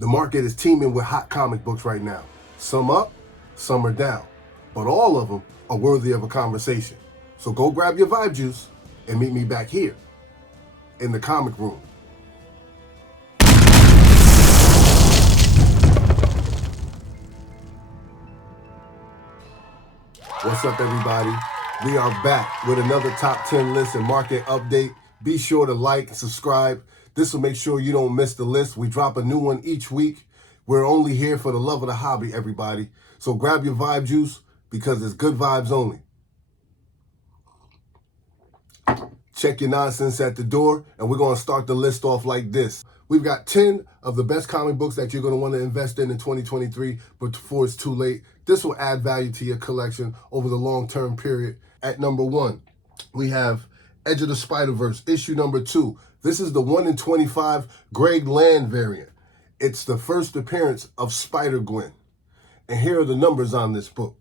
The market is teeming with hot comic books right now. Some up, some are down, but all of them are worthy of a conversation. So go grab your vibe juice and meet me back here in the comic room. What's up, everybody? We are back with another top 10 list and market update. Be sure to like and subscribe. This will make sure you don't miss the list. We drop a new one each week. We're only here for the love of the hobby, everybody. So grab your vibe juice because it's good vibes only. Check your nonsense at the door, and we're going to start the list off like this. We've got 10 of the best comic books that you're going to want to invest in 2023, but before it's too late. This will add value to your collection over the long-term period. At number 1, we have Edge of the SpiderVerse, issue number 2. This is the 1 in 25 Greg Land variant. It's the first appearance of Spider-Gwen. And here are the numbers on this book.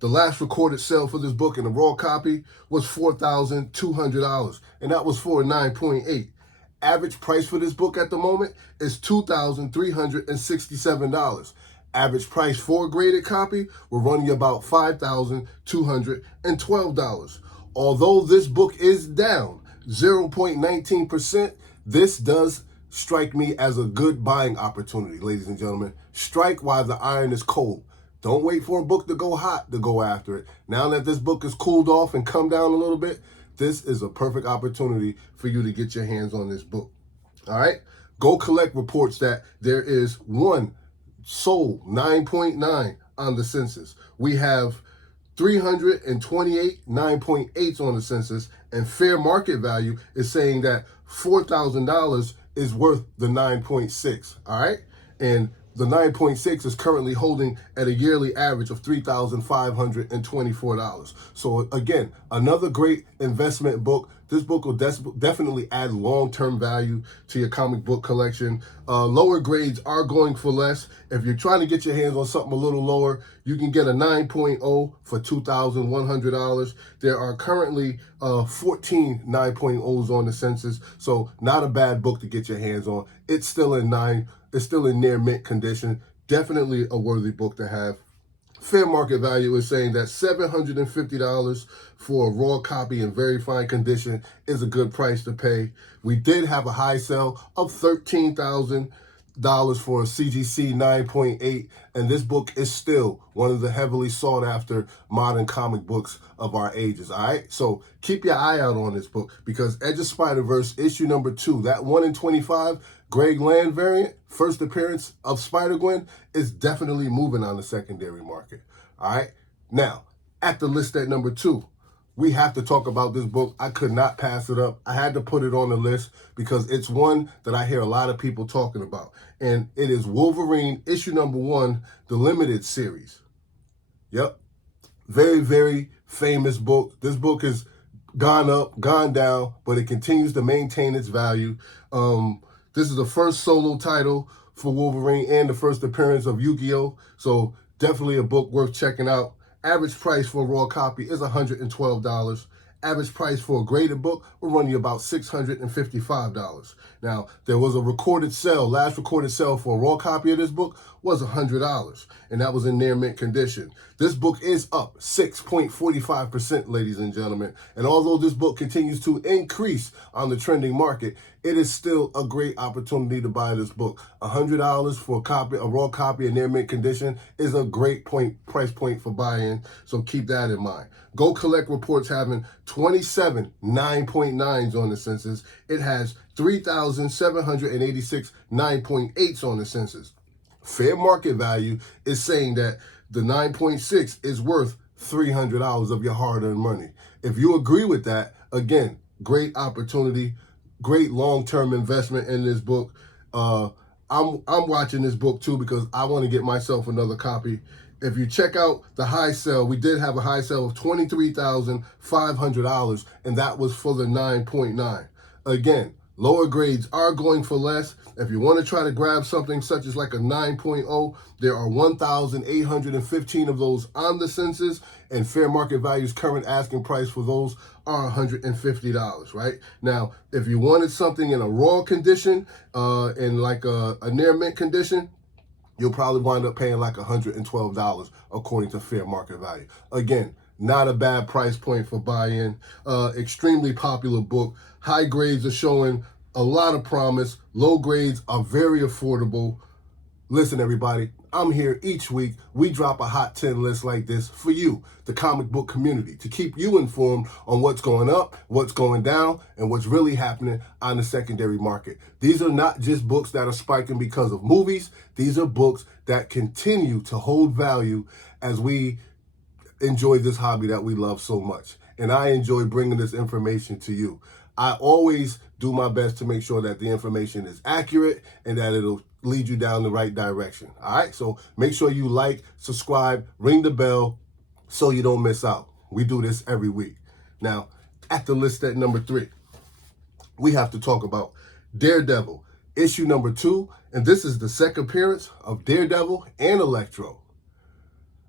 The last recorded sale for this book in a raw copy was $4,200, and that was for a 9.8. Average price for this book at the moment is $2,367. Average price for a graded copy will run you about $5,212. Although this book is down 0.19%, this does strike me as a good buying opportunity, ladies and gentlemen. Strike while the iron is cold. Don't wait for a book to go hot to go after it. Now that this book is cooled off and come down a little bit, this is a perfect opportunity for you to get your hands on this book. All right? Go Collect reports that there is one sold 9.9 on the census. We have 328 9.8s on the census, and fair market value is saying that $4,000 is worth the 9.6. All right? And the 9.6 is currently holding at a yearly average of $3,524. So again, another great investment book. This book will definitely add long-term value to your comic book collection. Lower grades are going for less. If you're trying to get your hands on something a little lower, you can get a 9.0 for $2,100. There are currently 14 9.0s on the census, so not a bad book to get your hands on. It's still in near mint condition. Definitely a worthy book to have. Fair market value is saying that $750 for a raw copy in very fine condition is a good price to pay. We did have a high sale of $13,000 for a CGC 9.8, and this book is still one of the heavily sought after modern comic books of our ages. All right, so keep your eye out on this book because Edge of Spider-Verse issue number 2, that 1 in 25 Greg Land variant, first appearance of Spider-Gwen, is definitely moving on the secondary market. All right, now at the list at number 2, we have to talk about this book. I could not pass it up. I had to put it on the list because it's one that I hear a lot of people talking about. And it is Wolverine Issue number 1, the limited series. Yep. Very, very famous book. This book has gone up, gone down, but it continues to maintain its value. This is the first solo title for Wolverine and the first appearance of Yu-Gi-Oh! So definitely a book worth checking out. Average price for a raw copy is $112. Average price for a graded book will run you about $655. Now, there was a recorded sale. Last recorded sale for a raw copy of this book was $100, and that was in near mint condition. This book is up 6.45%, ladies and gentlemen. And although this book continues to increase on the trending market, it is still a great opportunity to buy this book. $100 for a copy, a raw copy in near mint condition, is a great price point for buying. So keep that in mind. Go Collect reports having 27 9.9s on the census. It has 3,786 9.8s on the census. Fair market value is saying that the 9.6 is worth $300 of your hard-earned money. If you agree with that, again, great opportunity, great long-term investment in this book. I'm watching this book too because I want to get myself another copy. If you check out the high sale, we did have a high sale of $23,500, and that was for the 9.9. Again, Lower grades are going for less. If you want to try to grab something such as like a 9.0, there are 1,815 of those on the census, and fair market value's current asking price for those are $150, right? Now, if you wanted something in a raw condition, in like a near mint condition, you'll probably wind up paying like $112 according to fair market value. Again, not a bad price point for buy-in. Extremely popular book. High grades are showing a lot of promise. Low grades are very affordable. Listen, everybody, I'm here each week. We drop a hot 10 list like this for you, the comic book community, to keep you informed on what's going up, what's going down, and what's really happening on the secondary market. These are not just books that are spiking because of movies. These are books that continue to hold value as we enjoy this hobby that we love so much. And I enjoy bringing this information to you. I always do my best to make sure that the information is accurate and that it'll lead you down the right direction. All right, so make sure you like, subscribe, ring the bell so you don't miss out. We do this every week. Now, at the list at number 3, we have to talk about Daredevil, issue number 2, and this is the second appearance of Daredevil and Electro.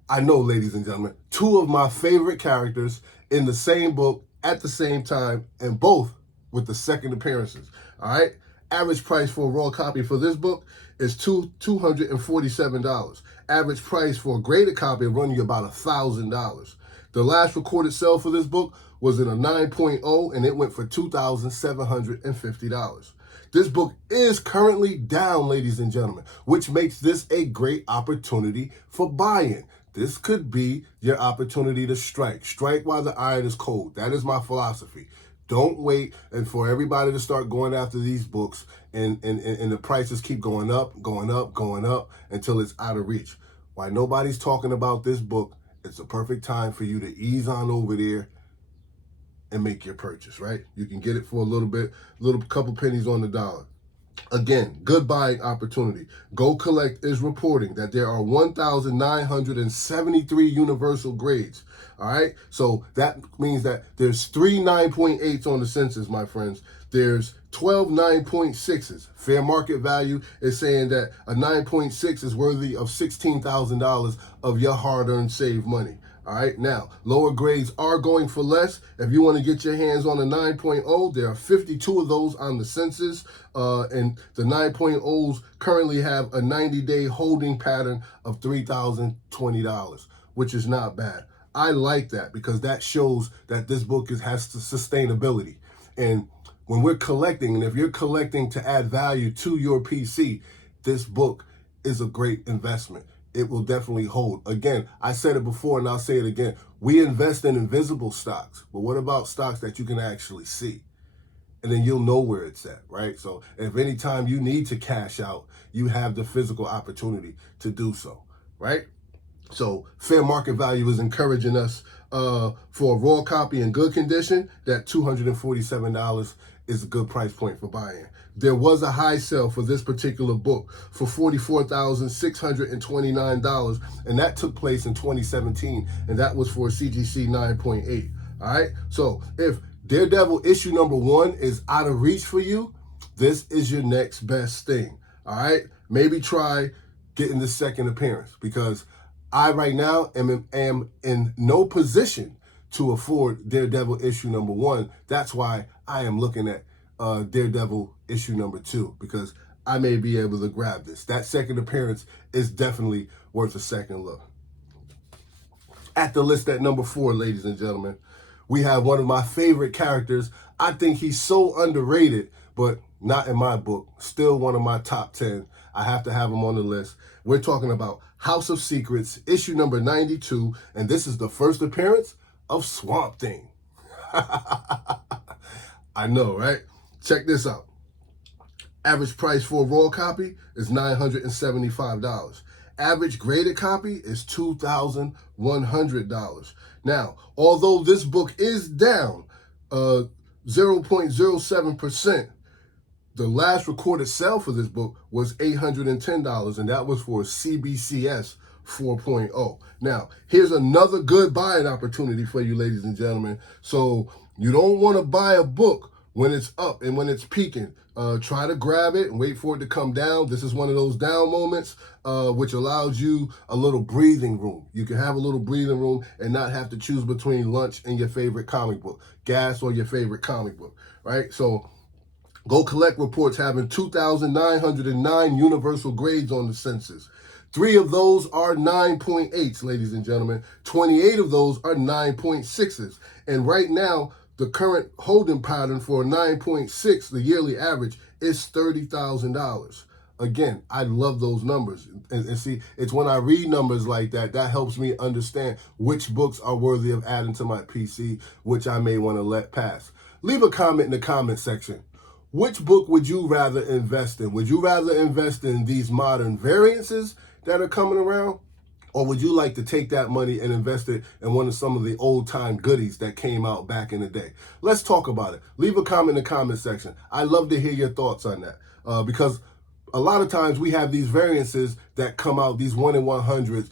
I know, ladies and gentlemen, 2 of my favorite characters in the same book at the same time, and both with the second appearances. All right, average price for a raw copy for this book is $247. Average price for a graded copy will run you about $1,000. The last recorded sale for this book was in a 9.0, and it went for $2,750. This book is currently down, ladies and gentlemen, which makes this a great opportunity for buy-in. This could be your opportunity to strike. Strike while the iron is cold. That is my philosophy. Don't wait and for everybody to start going after these books and the prices keep going up until it's out of reach. Why nobody's talking about this book, it's a perfect time for you to ease on over there and make your purchase, right? You can get it for a couple pennies on the dollar. Again, good buying opportunity. Go Collect is reporting that there are 1,973 universal grades. All right, so that means that there's 3 9.8s on the census, my friends. There's 12 9.6s. Fair market value is saying that a 9.6 is worthy of $16,000 of your hard-earned saved money. All right, now, lower grades are going for less. If you want to get your hands on a 9.0, there are 52 of those on the census, and the 9.0s currently have a 90-day holding pattern of $3,020, which is not bad. I like that because that shows that this book has sustainability. And when we're collecting, and if you're collecting to add value to your PC, this book is a great investment. It will definitely hold. Again, I said it before and I'll say it again. We invest in invisible stocks, but what about stocks that you can actually see? And then you'll know where it's at, right? So if any time you need to cash out, you have the physical opportunity to do so, right? So fair market value is encouraging us for a raw copy in good condition. That $247 is a good price point for buying. There was a high sale for this particular book for $44,629, and that took place in 2017, and that was for a CGC 9.8. All right, so if Daredevil issue number 1 is out of reach for you, this is your next best thing. All right, maybe try getting the second appearance, because I right now am in no position to afford Daredevil issue number 1. That's why I am looking at Daredevil issue number 2, because I may be able to grab this. That second appearance is definitely worth a second look. At the list at number 4, ladies and gentlemen, we have one of my favorite characters. I think he's so underrated, but not in my book. Still one of my top 10. I have to have him on the list. We're talking about House of Secrets, issue number 92, and this is the first appearance of Swamp Thing. I know, right? Check this out. Average price for a raw copy is $975. Average graded copy is $2,100. Now, although this book is down 0.07%, the last recorded sale for this book was $810, and that was for CBCS 4.0. Now, here's another good buying opportunity for you, ladies and gentlemen. So you don't want to buy a book when it's up and when it's peaking, try to grab it and wait for it to come down. This is one of those down moments, which allows you a little breathing room. You can have a little breathing room and not have to choose between lunch and your favorite comic book, gas or your favorite comic book, right? So Go Collect reports having 2,909 universal grades on the census. 3 of those are 9.8s, ladies and gentlemen. 28 of those are 9.6s. And right now, the current holding pattern for a 9.6, the yearly average, is $30,000. Again, I love those numbers. And see, it's when I read numbers like that, that helps me understand which books are worthy of adding to my PC, which I may want to let pass. Leave a comment in the comment section. Which book would you rather invest in? Would you rather invest in these modern variances that are coming around? Or would you like to take that money and invest it in some of the old-time goodies that came out back in the day? Let's talk about it. Leave a comment in the comment section. I'd love to hear your thoughts on that. Because a lot of times we have these variances that come out, these 1 in 100s.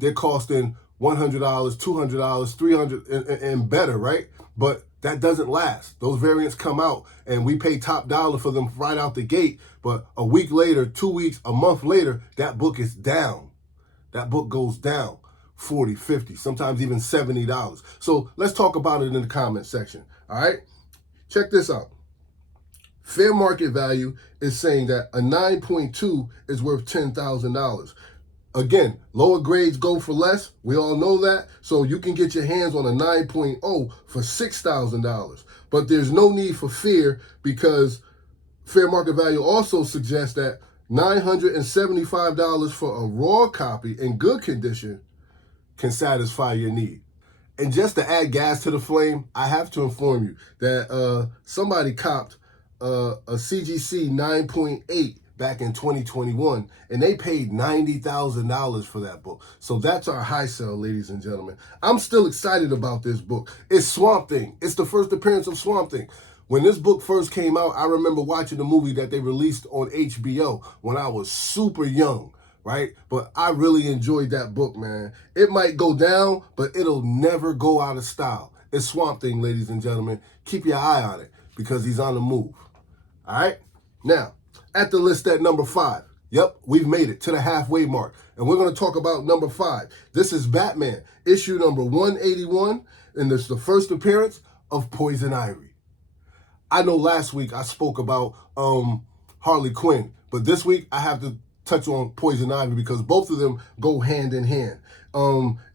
They're costing $100, $200, $300 and better, right? But that doesn't last. Those variants come out and we pay top dollar for them right out the gate. But a week later, 2 weeks, a month later, that book is down. That book goes down $40, $50, sometimes even $70. So let's talk about it in the comment section. All right, check this out. Fair market value is saying that a 9.2 is worth $10,000. Again, lower grades go for less. We all know that. So you can get your hands on a 9.0 for $6,000. But there's no need for fear, because fair market value also suggests that $975 for a raw copy in good condition can satisfy your need. And just to add gas to the flame, I have to inform you that somebody copped a CGC 9.8 back in 2021, and they paid $90,000 for that book. So that's our high sell, ladies and gentlemen. I'm still excited about this book. It's Swamp Thing. It's the first appearance of Swamp Thing. When this book first came out, I remember watching the movie that they released on HBO when I was super young, right? But I really enjoyed that book, man. It might go down, but it'll never go out of style. It's Swamp Thing, ladies and gentlemen. Keep your eye on it, because he's on the move. All right? Now, at the list at number 5. Yep, we've made it to the halfway mark. And we're going to talk about number 5. This is Batman, issue number 181, and it's the first appearance of Poison Ivy. I know last week I spoke about Harley Quinn, but this week I have to touch on Poison Ivy because both of them go hand in hand.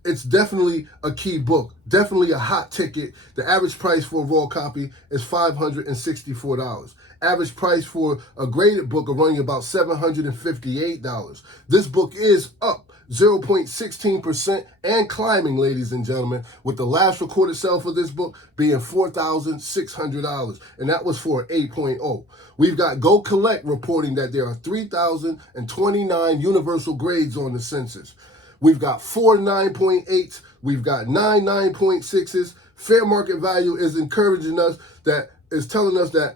It's definitely a key book, definitely a hot ticket. The average price for a raw copy is $564. Average price for a graded book are running about $758. This book is up 0.16% and climbing, ladies and gentlemen, with the last recorded sale for this book being $4,600, and that was for an 8.0. We've got Go Collect reporting that there are 3,029 universal grades on the census. We've got 4 9.8s. We've got 9 9.6s. Fair market value is encouraging us, that is telling us that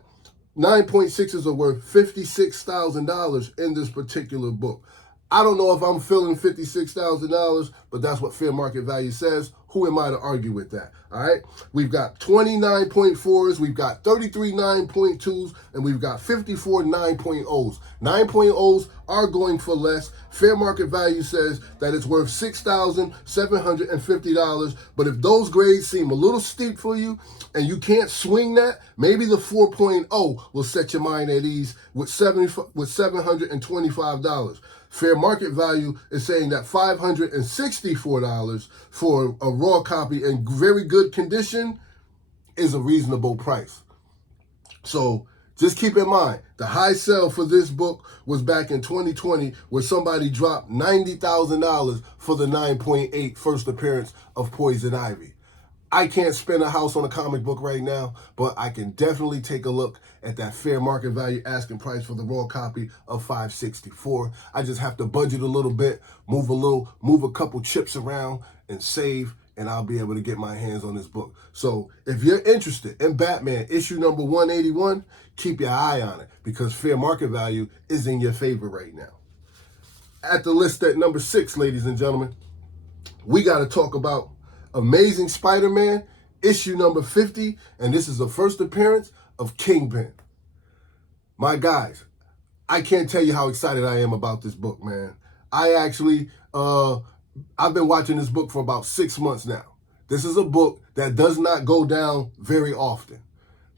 9.6s are worth $56,000 in this particular book. I don't know if I'm feeling $56,000, but that's what fair market value says. Who am I to argue with that? All right. We've got 29.4s, we've got 33 9.2s, and we've got 54 9.0s. 9.0s are going for less. Fair market value says that it's worth $6,750. But if those grades seem a little steep for you and you can't swing that, maybe the 4.0 will set your mind at ease with $725. Fair market value is saying that $564 for a raw copy in very good condition is a reasonable price. So just keep in mind, the high sell for this book was back in 2020, where somebody dropped $90,000 for the 9.8 first appearance of Poison Ivy. I can't spend a house on a comic book right now, but I can definitely take a look at that fair market value asking price for the raw copy of $564. I just have to budget a little bit, move a couple chips around and save, and I'll be able to get my hands on this book. So if you're interested in Batman issue number 181, keep your eye on it, because fair market value is in your favor right now. At the list at number 6, ladies and gentlemen, we got to talk about Amazing Spider-Man, issue number 50, and this is the first appearance of Kingpin. My guys, I can't tell you how excited I am about this book, man. I actually, I've been watching this book for about 6 months now. This is a book that does not go down very often.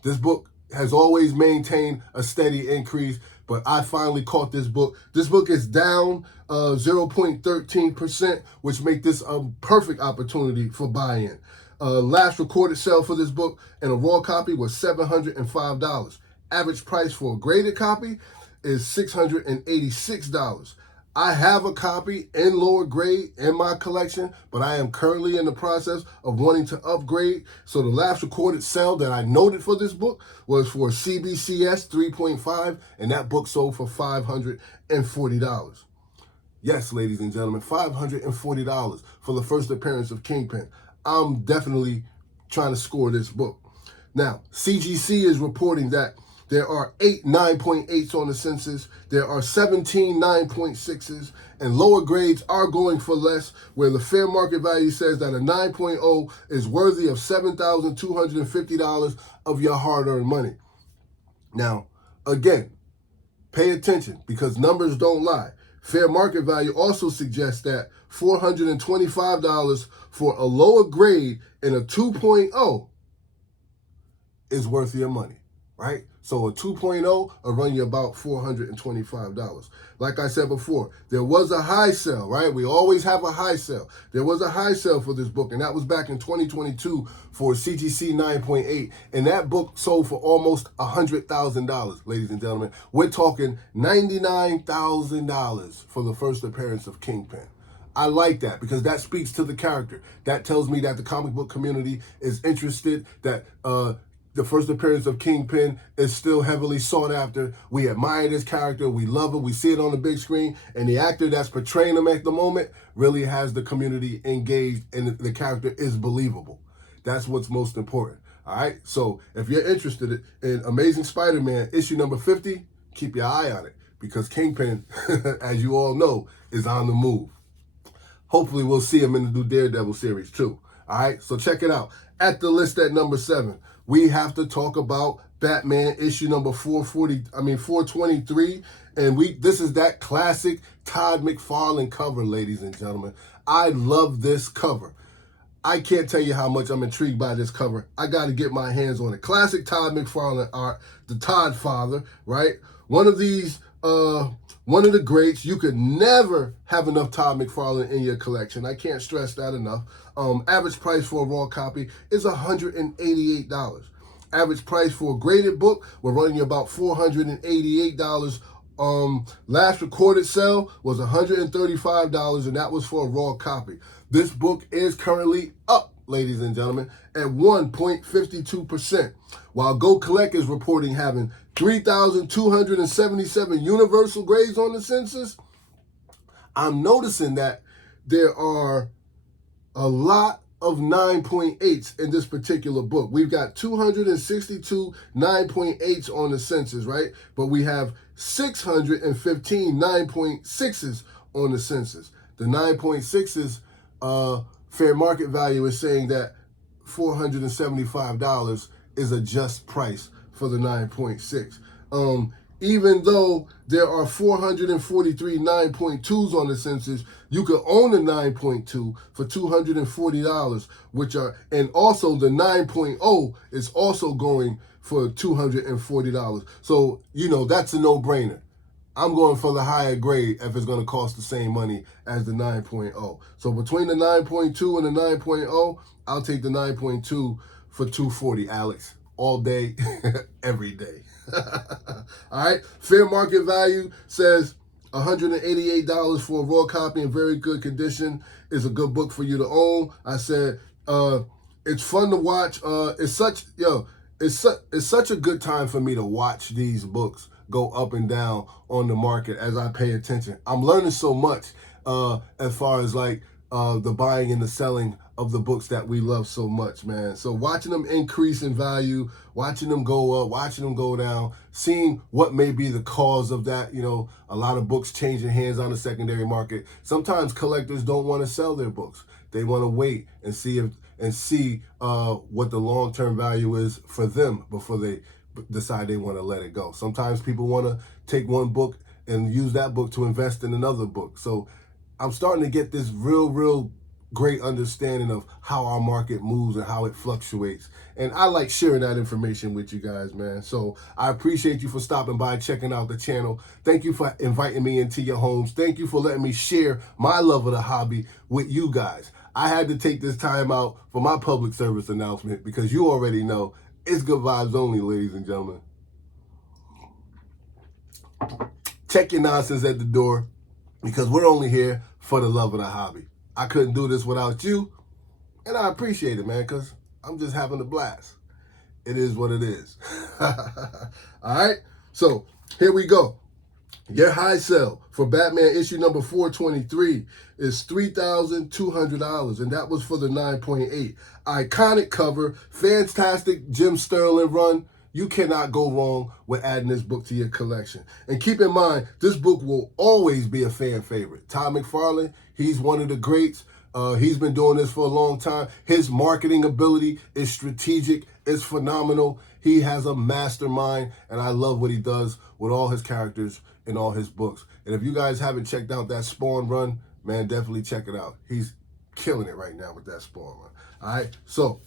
This book has always maintained a steady increase, but I finally caught this book. This book is down 0.13%, which make this a perfect opportunity for buy-in. Last recorded sale for this book and a raw copy was $705. Average price for a graded copy is $686. I have a copy in lower grade in my collection, but I am currently in the process of wanting to upgrade. So the last recorded sale that I noted for this book was for CBCS 3.5, and that book sold for $540. Yes, ladies and gentlemen, $540 for the first appearance of Kingpin. I'm definitely trying to score this book. Now, CGC is reporting that there are 8 9.8s on the census. There are 17 9.6s, and lower grades are going for less, where the fair market value says that a 9.0 is worthy of $7,250 of your hard-earned money. Now, again, pay attention because numbers don't lie. Fair market value also suggests that $425 for a lower grade in a 2.0 is worth your money, right? So a 2.0 will run you about $425. Like I said before, there was a high sale, right? We always have a high sale. There was a high sale for this book, and that was back in 2022 for CGC 9.8, and that book sold for almost $100,000, ladies and gentlemen. We're talking $99,000 for the first appearance of Kingpin. I like that because that speaks to the character. That tells me that the comic book community is interested, that the first appearance of Kingpin is still heavily sought after. We admire this character. We love it. We see it on the big screen. And the actor that's portraying him at the moment really has the community engaged, and the character is believable. That's what's most important. All right? So if you're interested in Amazing Spider-Man issue number 50, keep your eye on it because Kingpin, as you all know, is on the move. Hopefully we'll see him in the new Daredevil series too. All right? So check it out. At the list at number 7, we have to talk about Batman issue number 423. And this is that classic Todd McFarlane cover, ladies and gentlemen. I love this cover. I can't tell you how much I'm intrigued by this cover. I got to get my hands on it. Classic Todd McFarlane art, the Todd father, right? One of the greats. You could never have enough Todd McFarlane in your collection. I can't stress that enough. Average price for a raw copy is $188. Average price for a graded book, we're running you about $488. Last recorded sale was $135, and that was for a raw copy. This book is currently up, ladies and gentlemen, at 1.52%, while Go Collect is reporting having 3,277 universal grades on the census. I'm noticing that there are a lot of 9.8s in this particular book. We've got 262 9.8s on the census, right? But we have 615 9.6s on the census. The 9.6s fair market value is saying that $475 is a just price for the 9.6. Even though there are 443 9.2s on the census, you could own a 9.2 for $240, and also the 9.0 is also going for $240. So, that's a no-brainer. I'm going for the higher grade if it's going to cost the same money as the 9.0. So between the 9.2 and the 9.0, I'll take the 9.2 for $240, Alex. All day, every day. All right. Fair market value says $188 for a raw copy in very good condition. Is a good book for you to own. I said it's fun to watch. It's such a good time for me to watch these books go up and down on the market as I pay attention. I'm learning so much as far as the buying and the selling of the books that we love so much, man. So watching them increase in value, watching them go up, watching them go down, seeing what may be the cause of that. A lot of books changing hands on the secondary market. Sometimes collectors don't want to sell their books. They want to wait and see what the long-term value is for them before they decide they want to let it go. Sometimes people want to take one book and use that book to invest in another book. So I'm starting to get this real great understanding of how our market moves and how it fluctuates. And I like sharing that information with you guys, man. So I appreciate you for stopping by, checking out the channel. Thank you for inviting me into your homes. Thank you for letting me share my love of the hobby with you guys. I had to take this time out for my public service announcement because you already know it's good vibes only, ladies and gentlemen. Check your nonsense at the door because we're only here for the love of the hobby. I couldn't do this without you, and I appreciate it, man, because I'm just having a blast. It is what it is. All right? So here we go. Your high sell for Batman issue number 423 is $3,200, and that was for the 9.8. Iconic cover, fantastic Jim Sterling run. You cannot go wrong with adding this book to your collection. And keep in mind, this book will always be a fan favorite. Todd McFarlane, he's one of the greats. He's been doing this for a long time. His marketing ability is strategic. It's phenomenal. He has a mastermind, and I love what he does with all his characters in all his books. And if you guys haven't checked out that Spawn run, man, definitely check it out. He's killing it right now with that Spawn run. All right, so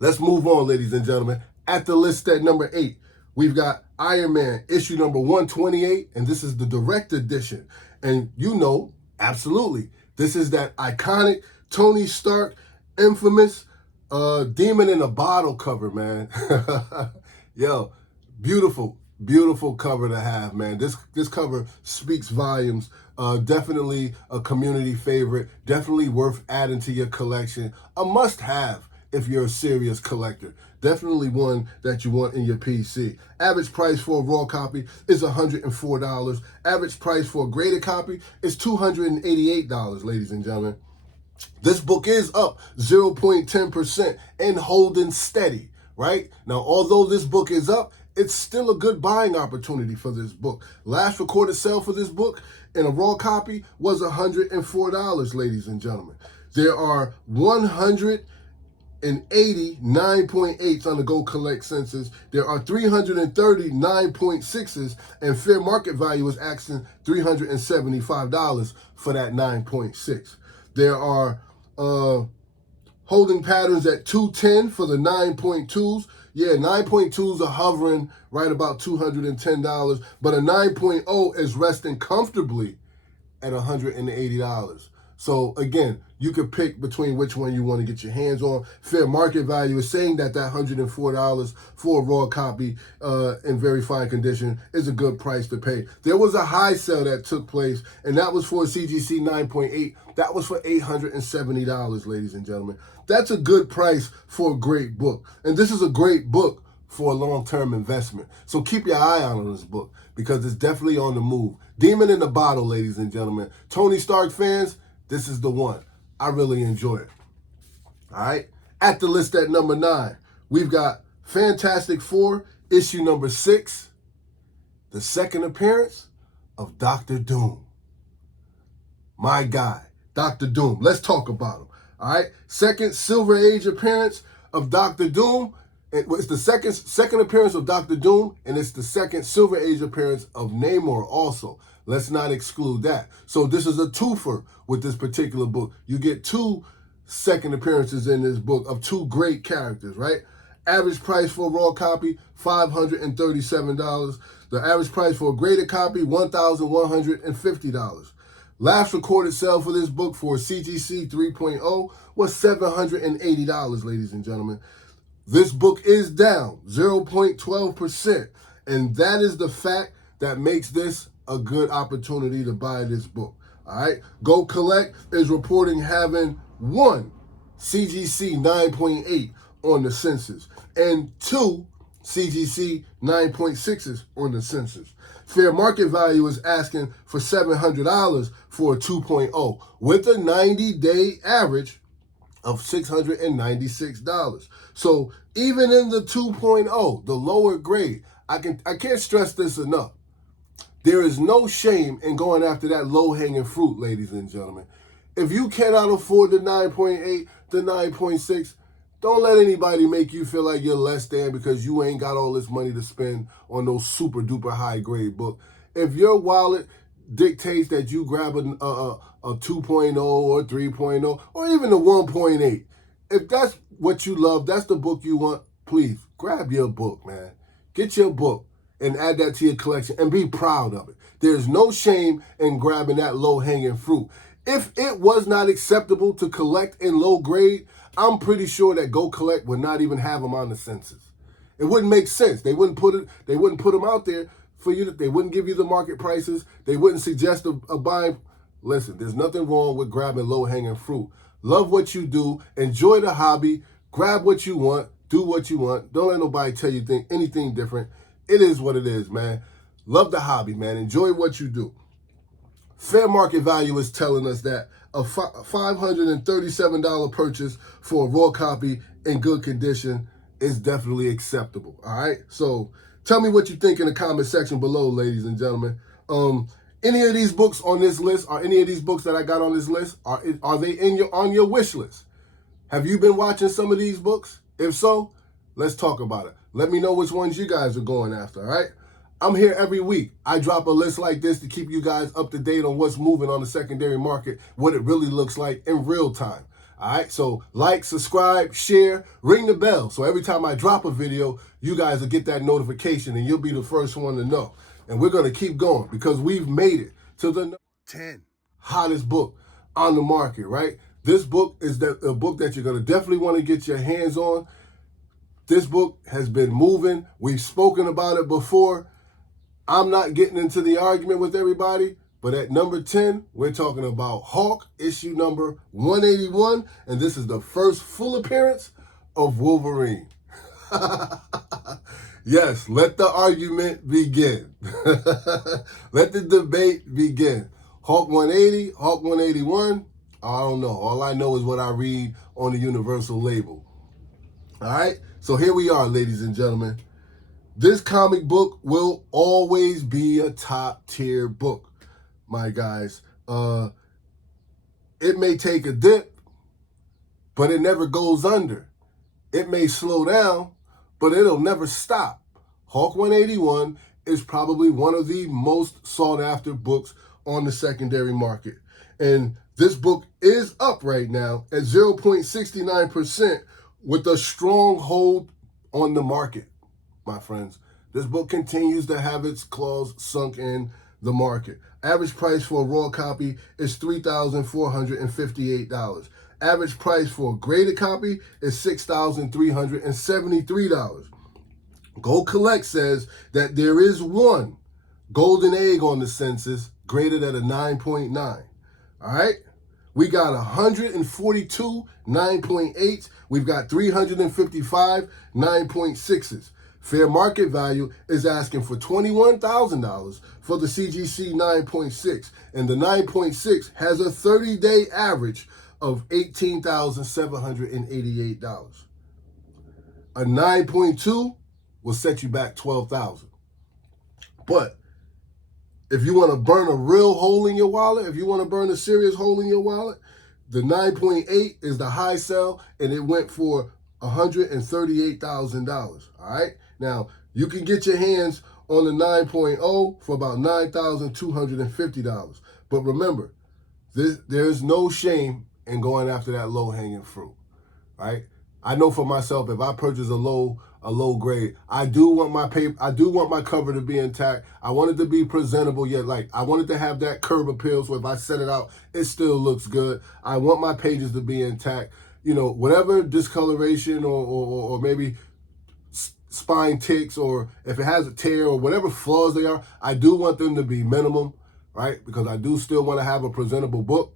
let's move on, ladies and gentlemen. At the list at number 8, we've got Iron Man issue number 128, and this is the direct edition. And you know, absolutely, this is that iconic Tony Stark, infamous demon in a bottle cover, man. Yo, beautiful cover to have, man. This cover speaks volumes. Definitely a community favorite. Definitely worth adding to your collection. A must-have if you're a serious collector. Definitely one that you want in your PC. Average price for a raw copy is $104. Average price for a graded copy is $288, ladies and gentlemen. This book is up 0.10% and holding steady, right? Now, although this book is up, it's still a good buying opportunity for this book. Last recorded sale for this book in a raw copy was $104, ladies and gentlemen. There are 189.8s on the Go Collect census. There are 339.6s, and fair market value is asking $375 for that 9.6. There are holding patterns at 210 for the 9.2s. Yeah, 9.2s are hovering right about $210, but a 9.0 is resting comfortably at $180. So again, you could pick between which one you want to get your hands on. Fair market value is saying that $104 for a raw copy in very fine condition is a good price to pay. There was a high sale that took place, and that was for a CGC 9.8. That was for $870, ladies and gentlemen. That's a good price for a great book. And this is a great book for a long-term investment. So keep your eye on this book because it's definitely on the move. Demon in the Bottle, ladies and gentlemen. Tony Stark fans, this is the one. I really enjoy it. All right. At the list at number 9, we've got Fantastic Four, issue number 6, the second appearance of Dr. Doom. My guy, Dr. Doom. Let's talk about him. All right. Second Silver Age appearance of Dr. Doom. It's the second appearance of Dr. Doom, and it's the second Silver Age appearance of Namor also. Let's not exclude that. So this is a twofer with this particular book. You get 2 second appearances in this book of 2 great characters, right? Average price for a raw copy, $537. The average price for a graded copy, $1,150. Last recorded sale for this book for CGC 3.0 was $780, ladies and gentlemen. This book is down 0.12%, and that is the fact that makes this a good opportunity to buy this book. All right. Go Collect is reporting having 1 CGC 9.8 on the census and 2 CGC 9.6s on the census. Fair market value is asking for $700 for a 2.0 with a 90-day average of $696. So even in the 2.0, the lower grade, I can't stress this enough. There is no shame in going after that low-hanging fruit, ladies and gentlemen. If you cannot afford the 9.8, the 9.6, Don't let anybody make you feel like you're less than because you ain't got all this money to spend on those super duper high grade book. If your wallet dictates that you grab a 2.0 or 3.0 or even a 1.8, if that's what you love, that's the book you want, please grab your book, man. Get your book and add that to your collection and be proud of it. There's no shame in grabbing that low-hanging fruit. If it was not acceptable to collect in low grade, I'm pretty sure that Go Collect would not even have them on the census. It wouldn't make sense. They wouldn't put them out there for you. They wouldn't give you the market prices. They wouldn't suggest a buying. Listen, there's nothing wrong with grabbing low-hanging fruit. Love what you do. Enjoy the hobby. Grab what you want. Do what you want. Don't let nobody tell you anything different. It is what it is, man. Love the hobby, man. Enjoy what you do. Fair market value is telling us that a $537 purchase for a raw copy in good condition is definitely acceptable, all right? So tell me what you think in the comment section below, ladies and gentlemen. Any of these books on this list, or any of these books that I got on this list, are they on your wish list? Have you been watching some of these books? If so, let's talk about it. Let me know which ones you guys are going after, all right? I'm here every week. I drop a list like this to keep you guys up to date on what's moving on the secondary market, what it really looks like in real time. All right, so like, subscribe, share, ring the bell. So every time I drop a video, you guys will get that notification and you'll be the first one to know. And we're going to keep going because we've made it to the number 10 hottest book on the market, right? This book is a book that you're going to definitely want to get your hands on. This book has been moving. We've spoken about it before. I'm not getting into the argument with everybody, but at number 10, we're talking about Hulk, issue number 181, and this is the first full appearance of Wolverine. Yes, let the argument begin. Let the debate begin. Hulk 180, Hulk 181, I don't know. All I know is what I read on the Universal label. All right, so here we are, ladies and gentlemen. This comic book will always be a top tier book, my guys. It may take a dip, but it never goes under. It may slow down, but it'll never stop. Hulk 181 is probably one of the most sought after books on the secondary market. And this book is up right now at 0.69% with a strong hold on the market. My friends, this book continues to have its claws sunk in the market. Average price for a raw copy is $3,458. Average price for a graded copy is $6,373. Go Collect says that there is one golden egg on the census graded at a 9.9. All right? We got 142 9.8s. We've got 355 9.6s. Fair market value is asking for $21,000 for the CGC 9.6, and the 9.6 has a 30-day average of $18,788. A 9.2 will set you back $12,000. But if you want to burn a real hole in your wallet, if you want to burn a serious hole in your wallet, the 9.8 is the high sell, and it went for $138,000. All right? Now, you can get your hands on the 9.0 for about $9,250. But remember, there's no shame in going after that low-hanging fruit. All right? I know for myself, if I purchase a low grade, I do want my paper, I do want my cover to be intact. I want it to be presentable, yet I want it to have that curb appeal, so if I set it out, it still looks good. I want my pages to be intact. You know, whatever discoloration or maybe spine ticks, or if it has a tear or whatever flaws they are, I do want them to be minimum, right? Because I do still want to have a presentable book,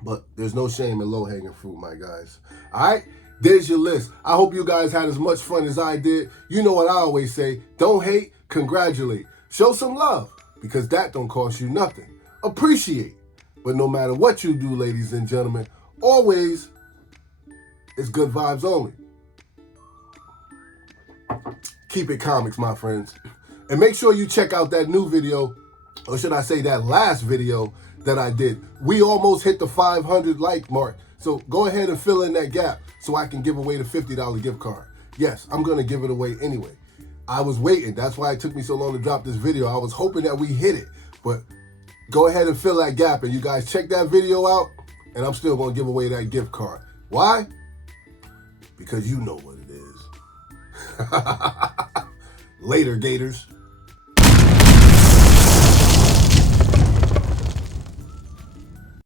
but there's no shame in low-hanging fruit, my guys. All right? There's your list. I hope you guys had as much fun as I did. You know what I always say, don't hate, congratulate. Show some love, because that don't cost you nothing. Appreciate. But no matter what you do, ladies and gentlemen, always, it's good vibes only. Keep it comics, my friends. And make sure you check out that new video, or should I say that last video that I did. We almost hit the 500 like mark So go ahead and fill in that gap so I can give away the $50 gift card. Yes, I'm going to give it away anyway. I was waiting. That's why it took me so long to drop this video. I was hoping that we hit it. But go ahead and fill that gap. And you guys check that video out. And I'm still going to give away that gift card. Why? Because you know what it is. Later, Gators.